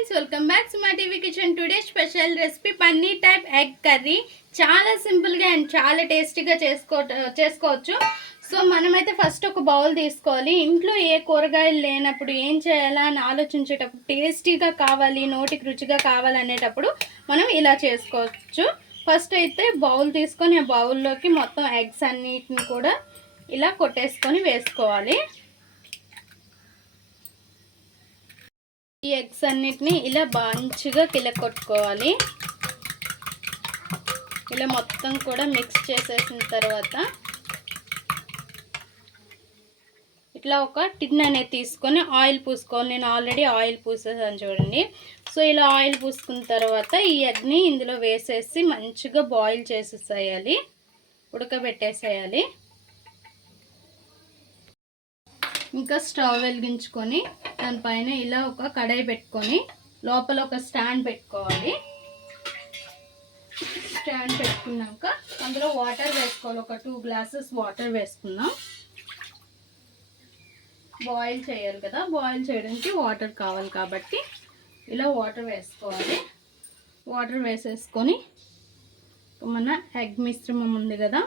Friends welcome back to Maa TV kitchen today special recipe paneer type egg curry చాలా సింపుల్గా and చాలా టేస్టీగా చేసుకో చేసుకోవచ్చు. సో మనమైతే ఫస్ట్ ఒక బౌల్ తీసుకోవాలి. ఇంట్లో ఏ కూరగాయలు లేనప్పుడు ఏం చేయాలా అని ఆలోచించేటప్పుడు టేస్టీగా కావాలి నోటికి రుచిగా కావాలనేటప్పుడు మనం ఇలా చేసుకోవచ్చు. ఫస్ట్ అయితే బౌల్ తీసుకొని ఆ బౌల్లోకి మొత్తం ఎగ్స్ అన్నిటిని కూడా ఇలా కొట్టేసుకొని వేసుకోవాలి. ఎగ్స్ అన్నిటిని ఇలా మంచిగా కొట్టుకోవాలి. ఇలా మొత్తం కూడా మిక్స్ చేసేసిన తర్వాత ఇట్లా ఒక టిన్ అనేది తీసుకొని ఆయిల్ పూసుకోవాలి. నేను ఆల్రెడీ ఆయిల్ పూసేసాను చూడండి. సో ఇలా ఆయిల్ పూసుకున్న తర్వాత ఈ ఎగ్ని ఇందులో వేసేసి మంచిగా బాయిల్ చేసేసేయాలి. ఉడకబెట్టేసేయాలి. ఇంకా స్టవ్ వెలిగించుకొని దానిపైన ఇలా ఒక కడాయి పెట్టుకొని లోపల ఒక స్టాండ్ పెట్టుకోవాలి. స్టాండ్ పెట్టుకున్నాక అందులో వాటర్ వేసుకోవాలి. ఒక టూ గ్లాసెస్ వాటర్ వేసుకుందాం. బాయిల్ చేయాలి కదా బాయిల్ చేయడానికి వాటర్ కావాలి కాబట్టి ఇలా వాటర్ వేసుకోవాలి. వాటర్ వేసేసుకొని మన ఎగ్ మిశ్రమం ఉంది కదా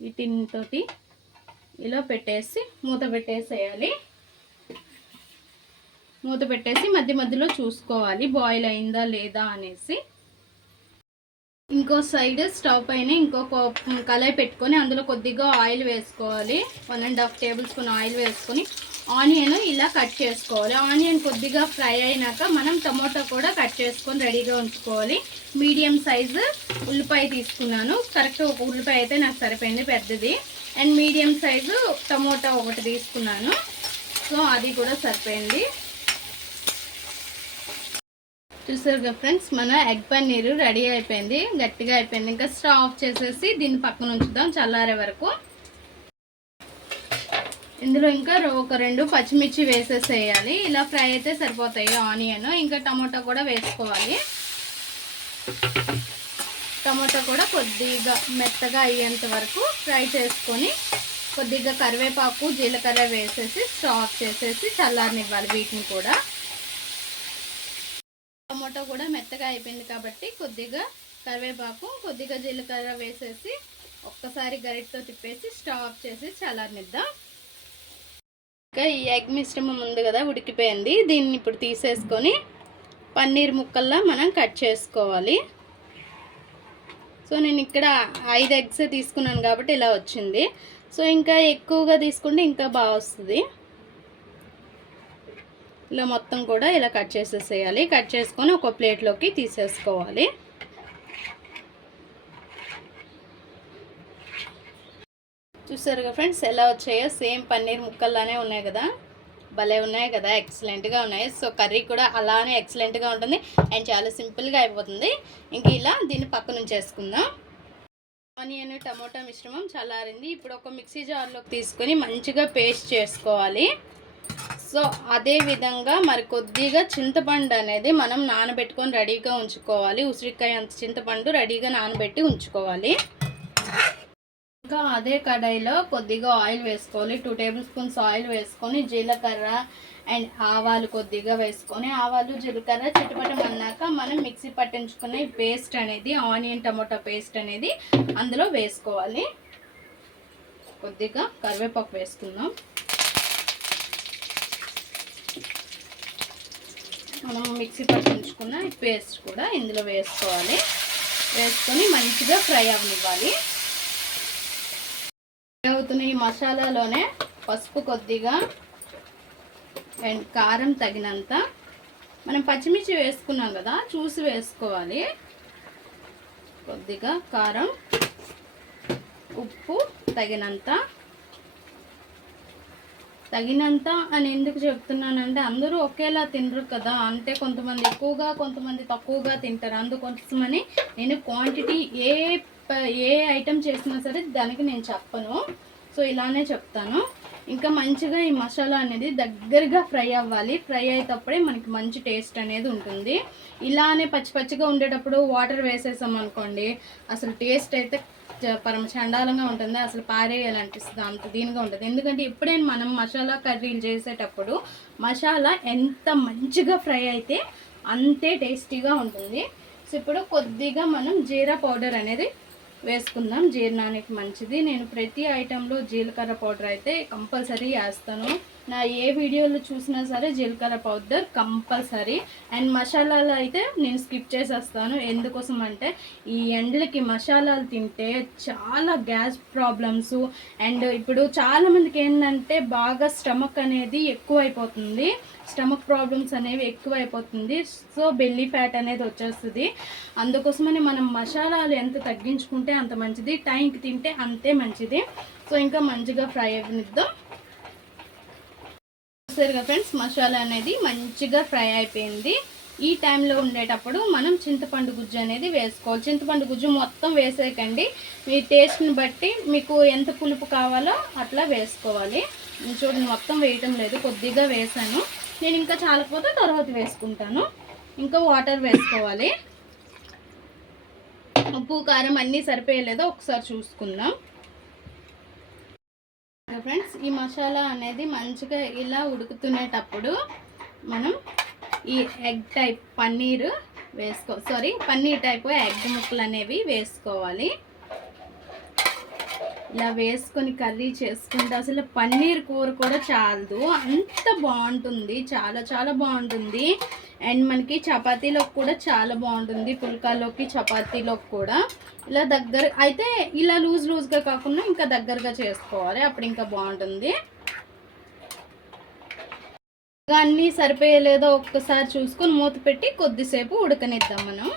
ఈ టిన్ తోటి ఇలా పెట్టేసి మూత పెట్టేసేయాలి. మూత పెట్టేసి మధ్య మధ్యలో చూసుకోవాలి. బాయిల్ అయిందా లేదా అనేసి. ఇంకో సైడ్ స్టవ్ పైన ఇంకొక కళాయి పెట్టుకొని అందులో కొద్దిగా ఆయిల్ వేసుకోవాలి. One and half table spoon oil వేసుకొని ఆనియన్ ఇలా కట్ చేసుకోవాలి. ఆనియన్ కొద్దిగా ఫ్రై అయినాక మనం టమోటా కూడా కట్ చేసుకొని రెడీగా ఉంచుకోవాలి. మీడియం సైజు ఉల్లిపాయ తీసుకున్నాను. కరెక్ట్ ఒక ఉల్లిపాయ అయితే నాకు సరిపోయింది పెద్దది. అండ్ మీడియం సైజు టమోటా ఒకటి తీసుకున్నాను. సో అది కూడా సరిపోయింది. చూసారు ఫ్రెండ్స్ మన ఎగ్ పన్నీరు రెడీ అయిపోయింది గట్టిగా అయిపోయింది. ఇంకా స్టవ్ ఆఫ్ చేసేసి దీన్ని పక్కన ఉంచుదాం చల్లారే వరకు. ఇందులో ఇంకా ఒక రెండు పచ్చిమిర్చి వేసేసేయాలి. ఇలా ఫ్రై అయితే సరిపోతాయి ఆనియన్. ఇంకా టమాటా కూడా వేసుకోవాలి. టమాటా కూడా కొద్దిగా మెత్తగా అయ్యేంత వరకు ఫ్రై చేసుకొని కొద్దిగా కరివేపాకు జీలకర్ర వేసేసి స్టాప్ చేసేసి చల్లారనివ్వాలి వీటిని కూడా. టమాటో కూడా మెత్తగా అయిపోయింది కాబట్టి కొద్దిగా కరివేపాకు కొద్దిగా జీలకర్ర వేసేసి ఒక్కసారి గరిటతో తిప్పేసి స్టాప్ చేసి చల్లారనిద్దాం. ఇంకా ఈ ఎగ్ మిశ్రమం ఉంది కదా ఉడికిపోయింది. దీన్ని ఇప్పుడు తీసేసుకొని పన్నీర్ ముక్కల్లా మనం కట్ చేసుకోవాలి. సో నేను ఇక్కడ ఐదు ఎగ్స్ తీసుకున్నాను కాబట్టి ఇలా వచ్చింది. సో ఇంకా ఎక్కువగా తీసుకుంటే ఇంకా బాగా వస్తుంది. ఇలా మొత్తం కూడా ఇలా కట్ చేసేసేయాలి. కట్ చేసుకొని ఒక ప్లేట్లోకి తీసేసుకోవాలి. చూసారుగా ఫ్రెండ్స్ ఎలా వచ్చాయో? సేమ్ పన్నీర్ ముక్కల్లానే ఉన్నాయి కదా? భలే ఉన్నాయి కదా? ఎక్సలెంట్గా ఉన్నాయి. సో కర్రీ కూడా అలానే ఎక్సలెంట్గా ఉంటుంది. అండ్ చాలా సింపుల్గా అయిపోతుంది. ఇంక ఇలా దీన్ని పక్క నుంచి వేసుకుందాం ఆనియన్ టమోటా మిశ్రమం చల్లారింది. ఇప్పుడు ఒక మిక్సీ జార్లోకి తీసుకొని మంచిగా పేస్ట్ చేసుకోవాలి. సో అదే విధంగా మరి కొద్దిగా చింతపండు అనేది మనం నానబెట్టుకొని రెడీగా ఉంచుకోవాలి. ఉసిరికాయ అంత చింతపండు రెడీగా నానబెట్టి ఉంచుకోవాలి. ఇంకా అదే కడాయిలో కొద్దిగా ఆయిల్ వేసుకోవాలి. టూ టేబుల్ స్పూన్స్ ఆయిల్ వేసుకొని జీలకర్ర అండ్ ఆవాలు కొద్దిగా వేసుకొని ఆవాలు జీలకర్ర చిట్టుపట్టం అన్నాక మనం మిక్సీ పట్టించుకునే పేస్ట్ అనేది ఆనియన్ టమోటా పేస్ట్ అనేది అందులో వేసుకోవాలి. కొద్దిగా కరివేపాకు వేసుకుందాం. మనం మిక్సీ పట్టించుకున్న పేస్ట్ కూడా ఇందులో వేసుకోవాలి. వేసుకొని మంచిగా ఫ్రై అవ్వనివ్వాలి. అవుతున్న ఈ మసాలాలోనే పసుపు కొద్దిగా అండ్ కారం తగినంత మనం పచ్చిమిర్చి వేసుకున్నాం కదా చూసి వేసుకోవాలి. కొద్దిగా కారం ఉప్పు తగినంత తగినంత అని ఎందుకు చెప్తున్నానంటే అందరూ ఒకేలా తినరు కదా. అంటే కొంతమంది ఎక్కువగా కొంతమంది తక్కువగా తింటారు. అందుకోసమని నేను క్వాంటిటీ ఏ ఏ ఐటెం చేసినా సరే దానికి నేను చెప్పను. సో ఇలానే చెప్తాను. ఇంకా మంచిగా ఈ మసాలా అనేది దగ్గరగా ఫ్రై అవ్వాలి. ఫ్రై అయ్యేటప్పుడే మనకి మంచి టేస్ట్ అనేది ఉంటుంది. ఇలానే పచ్చి పచ్చిగా ఉండేటప్పుడు వాటర్ వేసేసాం అనుకోండి అసలు టేస్ట్ అయితే పరమ చండాలంగా ఉంటుంది. అసలు పారేయాలనిపిస్తుంది అంత దీనిగా ఉంటుంది ఎందుకంటే ఎప్పుడైనా మనం మసాలా కర్రీలు చేసేటప్పుడు మసాలా ఎంత మంచిగా ఫ్రై అయితే అంతే టేస్టీగా ఉంటుంది. సో ఇప్పుడు కొద్దిగా మనం జీరా పౌడర్ అనేది వేసుకుందాం. జీర్ణానికి మంచిది. నేను ప్రతి ఐటెంలో జీలకర్ర పౌడర్ అయితే కంపల్సరీ వేస్తాను. నా ఏ వీడియోలు చూసినా సరే జీలకర్ర పౌడర్ కంపల్సరీ. అండ్ మసాలాలు అయితే నేను స్కిప్ చేసేస్తాను. ఎందుకోసం అంటే ఈ ఎండలకి మసాలాలు తింటే చాలా గ్యాస్ ప్రాబ్లమ్స్. అండ్ ఇప్పుడు చాలామందికి ఏంటంటే బాగా స్టమక్ అనేది ఎక్కువైపోతుంది. స్టమక్ ప్రాబ్లమ్స్ అనేవి ఎక్కువ అయిపోతుంది సో బెల్లీ ఫ్యాట్ అనేది వచ్చేస్తుంది. అందుకోసమని మనం మసాలాలు ఎంత తగ్గించుకుంటే అంత మంచిది. టైంకి తింటే అంతే మంచిది. సో ఇంకా మంచిగా ఫ్రై అవ్వనిద్దాం చూసారుగా ఫ్రెండ్స్ మసాలా అనేది మంచిగా ఫ్రై అయిపోయింది. ఈ టైంలో ఉండేటప్పుడు మనం చింతపండు గుజ్జు అనేది వేసుకోవాలి. చింతపండు గుజ్జు మొత్తం వేసేయకండి. మీ టేస్ట్ని బట్టి మీకు ఎంత పులుపు కావాలో అట్లా వేసుకోవాలి. చూడండి మొత్తం వేయటం లేదు. కొద్దిగా వేసాను. నేను ఇంకా చాలకపోతే తర్వాత వేసుకుంటాను. ఇంకా వాటర్ వేసుకోవాలి. ఉప్పు కారం అన్నీ సరిపోయలేదో ఒకసారి చూసుకుందాం. ఫ్రెండ్స్ ఈ మసాలా అనేది మంచిగా ఇలా ఉడుకుతునేటప్పుడు మనం ఈ ఎగ్ టైప్ పన్నీరు వేసుకో సారీ పన్నీర్ టైప్ ఎగ్ ముక్కలు అనేవి వేసుకోవాలి. ఇలా వేసుకొని కర్రీ చేసుకుంటే అసలు పన్నీర్ కూర కూడా చాలదు. అంత బాగుంటుంది. చాలా చాలా బాగుంటుంది. అండ్ మనకి చపాతీలోకి కూడా చాలా బాగుంటుంది. పుల్కాలోకి చపాతీలోకి కూడా. ఇలా దగ్గర అయితే ఇలా లూజ్ లూజ్గా కాకుండా ఇంకా దగ్గరగా చేసుకోవాలి. అప్పుడు ఇంకా బాగుంటుంది. అన్నీ సరిపోయలేదో ఒక్కసారి చూసుకొని మూత పెట్టి కొద్దిసేపు ఉడకనిద్దాం మనం.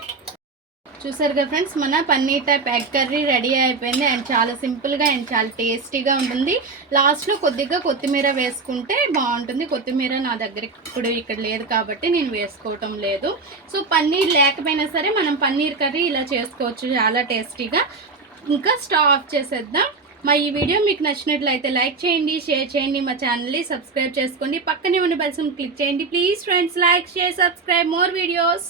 చూసారు కదా ఫ్రెండ్స్ మన paneer type egg curry ready అయిపోయింది. అండ్ చాలా సింపుల్గా అండ్ చాలా టేస్టీగా ఉంటుంది. లాస్ట్లో కొద్దిగా కొత్తిమీర వేసుకుంటే బాగుంటుంది. కొత్తిమీర నా దగ్గర ఇప్పుడు ఇక్కడ లేదు కాబట్టి నేను వేసుకోవటం లేదు. సో పన్నీర్ లేకపోయినా సరే మనం పన్నీర్ కర్రీ ఇలా చేసుకోవచ్చు. చాలా టేస్టీగా. ఇంకా స్టవ్ ఆఫ్ చేసేద్దాం. మా ఈ వీడియో మీకు నచ్చినట్లయితే లైక్ చేయండి షేర్ చేయండి. మా ఛానల్ని సబ్స్క్రైబ్ చేసుకోండి. పక్కనే ఉన్న బెల్సం క్లిక్ చేయండి. Please friends like share subscribe. More videos.